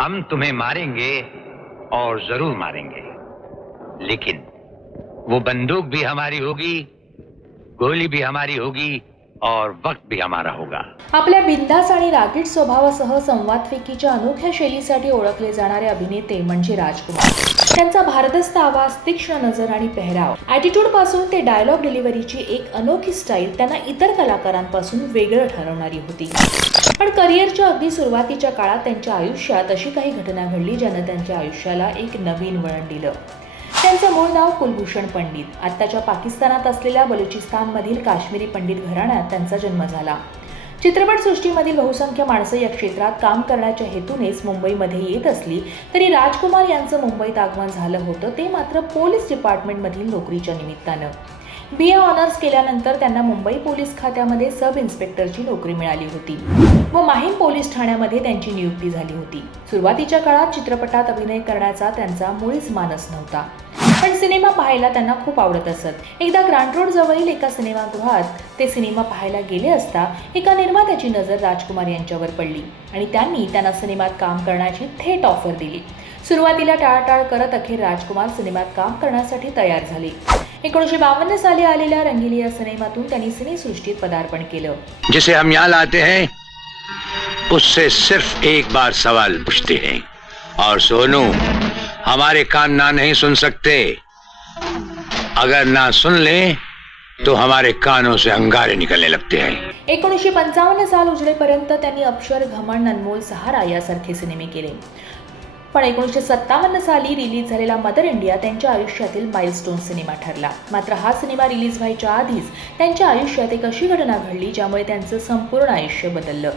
हम तुम्हें मारेंगे और जरूर मारेंगे। लेकिन वो बंदूक भी हमारी होगी गोली भी हमारी होगी और वक्त भी हमारा होगा। आपल्या बिंदास आणि रागीट स्वभावासह संवादफेकीच्या अनोख्या शैलीसाठी ओळखले जाणारे अभिनेते म्हणजे राजकुमार। त्यांचा भारदस्त आवाज तीक्ष्ण नजर आणि पेहराव. ॲटिट्यूडपासून ते डायलॉग डिलिव्हरीची एक अनोखी स्टाईल त्यांना इतर कलाकारांपासून वेगळं ठरवणारी होती. पण करिअरच्या अगदी सुरुवातीच्या काळात त्यांच्या आयुष्यात अशी काही घटना घडली ज्यानं त्यांच्या आयुष्याला एक नवीन वळण दिलं. त्यांचं मूळ नाव कुलभूषण पंडित. आत्ताच्या पाकिस्तानात असलेल्या बलुचिस्तानमधील काश्मीरी पंडित घराण्यात त्यांचा जन्म झाला. चित्रपटसृष्टीमधील बहुसंख्य माणसं या क्षेत्रात काम करण्याच्या हेतूनेच मुंबईमध्ये येत असली तरी राजकुमार यांचं मुंबईत आगमन झालं होतं ते मात्र पोलीस डिपार्टमेंटमधील नोकरीच्या निमित्तानं. बी ए ऑनर्स केल्यानंतर त्यांना मुंबई पोलीस खात्यामध्ये सब इन्स्पेक्टरची नोकरी मिळाली होती व माहीम पोलीस ठाण्यामध्ये त्यांची नियुक्ती झाली होती. सुरुवातीच्या काळात चित्रपटात अभिनय करण्याचा त्यांचा मुळीच मानस नव्हता. पण सिनेमा पाहायला त्यांना खूप आवडत असत. एकदा ग्रांट रोड जवळील एका सिनेमागृहात ते सिनेमा पाहायला गेले असता एका निर्मात्याची नजर राजकुमार यांच्यावर पडली आणि त्यांनी त्यांना सिनेमात काम करण्याची थेट ऑफर दिली. सुरुवातीला टाळाटाळ करत अखेर राजकुमार सिनेमात काम करण्यासाठी तयार झाले. एकोणीशे बावन्न साली आलेल्या रंगीली या सिनेमातून त्यांनी सिनेसृष्टीत पदार्पण केलं. जिसे हम यहाँ लाते हैं उससे सिर्फ एक बार सवाल पूछते हैं और सोनू हमारे कान ना नहीं सुन सकते। अगर ना सुन ले तो हमारे कानों से अंगारे निकलने लगते हैं। एकोणीसशे पंचावन्न साल उजळेपर्यंत त्यांनी अक्षर घमण अनमोल सहारा यासारखे सिनेमे केले. पण एकोणीसशे सत्तावन्न साली रिलीज झालेला मदर इंडिया त्यांच्या आयुष्यातील माइलस्टोन सिनेमा ठरला. मात्र हा सिनेमा रिलीज व्हायच्या आधीच त्यांच्या आयुष्यात एक अशी घटना घडली ज्यामुळे त्यांचं संपूर्ण आयुष्य बदललं.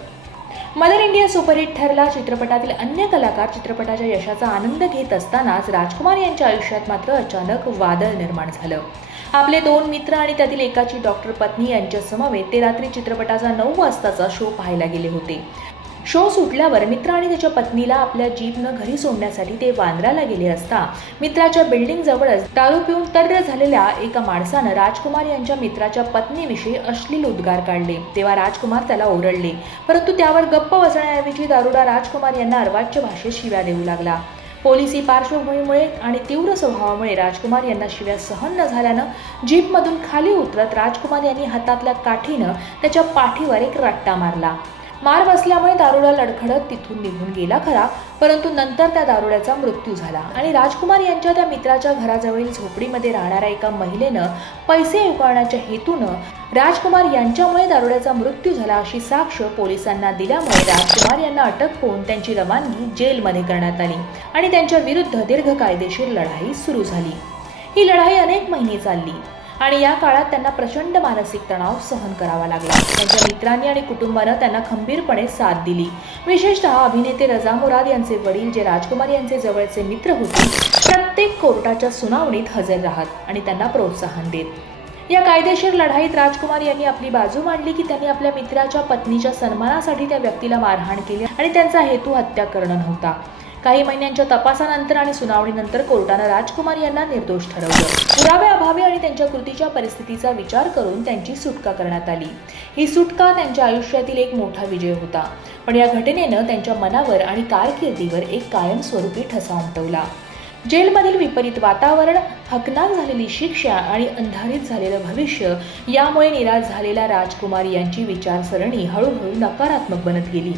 मदर इंडिया सुपरहिट ठरला चित्रपटातील अन्य कलाकार चित्रपटाच्या यशाचा आनंद घेत असतानाच राजकुमार यांच्या आयुष्यात मात्र अचानक वादळ निर्माण झालं. आपले दोन मित्र आणि त्यातील एकाची डॉक्टर पत्नी यांच्या समवेत ते रात्री चित्रपटाचा नऊ वाजताचा शो पाहायला गेले होते. शो सुटल्यावर मित्र आणि त्याच्या पत्नीला आपल्या जीपनं घरी सोडण्यासाठी ते वांद्राला गेले असता मित्राच्या बिल्डिंग जवळच दारू पिऊन तर्र झालेल्या एका माणसानं राजकुमार यांच्या मित्राच्या पत्नीविषयी अश्लील उद्गार काढले. तेव्हा राजकुमार त्याला ओरडले. परंतु त्यावर गप्प बसण्याऐवजी दारुडा राजकुमार यांना अर्वाच्य भाषेत शिव्या देऊ लागला. पोलिसी पार्श्वभूमीमुळे आणि तीव्र स्वभावामुळे राजकुमार यांना शिव्या सहन न झाल्यानं जीपमधून खाली उतरत राजकुमार यांनी हातातल्या काठीनं त्याच्या पाठीवर एक रट्टा मारला. मार बसल्यामुळे दारुडा लडखडत तिथून निघून गेला खरा परंतु नंतर त्या दारुड्याचा मृत्यू झाला. आणि राजकुमार यांच्या त्या मित्राच्या घराजवळील झोपडीमध्ये राहणाऱ्या एका महिलेनं पैसे उकळण्याच्या हेतूनं राजकुमार यांच्यामुळे दारुड्याचा मृत्यू झाला अशी साक्ष पोलिसांना दिल्यामुळे राजकुमार यांना अटक होऊन त्यांची रवानगी जेलमध्ये करण्यात आली आणि त्यांच्या विरुद्ध दीर्घ कायदेशीर लढाई सुरू झाली. ही लढाई अनेक महिने चालली. आणि या काळात त्यांना प्रचंड मानसिक तणाव सहन करावा लागला. त्यांच्या मित्रांनी आणि कुटुंबानं त्यांना खंबीरपणे साथ दिली. विशेषतः अभिनेते रजा मुराद यांचे वडील जे राजकुमार यांचे जवळचे मित्र होते प्रत्येक कोर्टाच्या सुनावणीत हजर राहत आणि त्यांना प्रोत्साहन देत. या कायदेशीर लढाईत राजकुमार यांनी आपली बाजू मांडली की त्यांनी आपल्या मित्राच्या पत्नीच्या सन्मानासाठी त्या व्यक्तीला मारहाण केली आणि त्यांचा हेतू हत्या करणं नव्हता. काही महिन्यांच्या तपासानंतर आणि सुनावणीनंतर कोर्टानं राजकुमार यांना निर्दोष ठरवलं. पुराव्याअभावी आणि त्यांच्या कृतीच्या परिस्थितीचा विचार करून त्यांची सुटका करण्यात आली. ही सुटका त्यांच्या आयुष्यातील एक मोठा विजय होता. पण या घटनेनं त्यांच्या मनावर आणि कारकिर्दीवर एक कायमस्वरूपी ठसा उमटवला. जेलमधील विपरीत वातावरण हकनाक झालेली शिक्षा आणि अंधारीत झालेलं भविष्य यामुळे निराश झालेल्या राजकुमार यांची विचारसरणी हळूहळू नकारात्मक बनत गेली.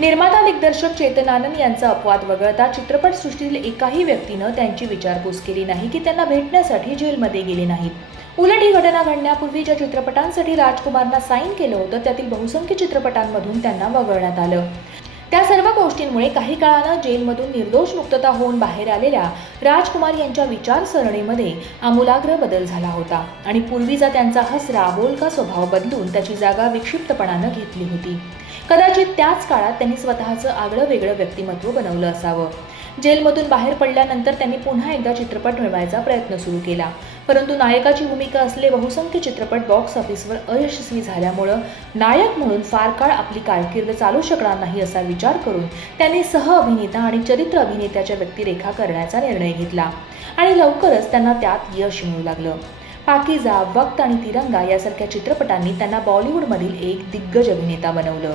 निर्माता दिग्दर्शक चेतन आनंद यांचा अपवाद वगळता चित्रपटसृष्टीतील एकाही व्यक्तीनं त्यांची विचारपूस केली नाही की त्यांना भेटण्यासाठी जेलमध्ये गेले नाहीत. उलट ही घटना घडण्यापूर्वी ज्या चित्रपटांसाठी राजकुमारना साईन केलं होतं त्यातील बहुसंख्य चित्रपटांमधून त्यांना वगळण्यात आलं. त्या सर्व गोष्टींमुळे काही काळानं जेलमधून निर्दोष मुक्तता होऊन बाहेर आलेल्या राजकुमार यांच्या विचारसरणीमध्ये आमूलाग्र बदल झाला होता आणि पूर्वीचा त्यांचा हसरा बोलका स्वभाव बदलून त्याची जागा विक्षिप्तपणानं घेतली होती. कदाचित त्याच काळात त्यांनी स्वतःचं आगळं वेगळं व्यक्तिमत्व बनवलं असावं. जेलमधून बाहेर पडल्यानंतर त्यांनी पुन्हा एकदा चित्रपट मिळवायचा प्रयत्न सुरू केला. परंतु नायकाची भूमिका असले बहुसंख्य चित्रपट बॉक्स ऑफिसवर अयशस्वी झाल्यामुळं नायक म्हणून फार काळ आपली कारकीर्द चालू शकणार नाही असा विचार करून त्यांनी सह अभिनेता आणि चरित्र अभिनेत्याच्या व्यक्तिरेखा करण्याचा निर्णय घेतला. आणि लवकरच त्यांना त्यात यश मिळू लागलं. पाकिजा वक्त आणि तिरंगा यासारख्या चित्रपटांनी त्यांना बॉलिवूडमधील एक दिग्गज अभिनेता बनवलं.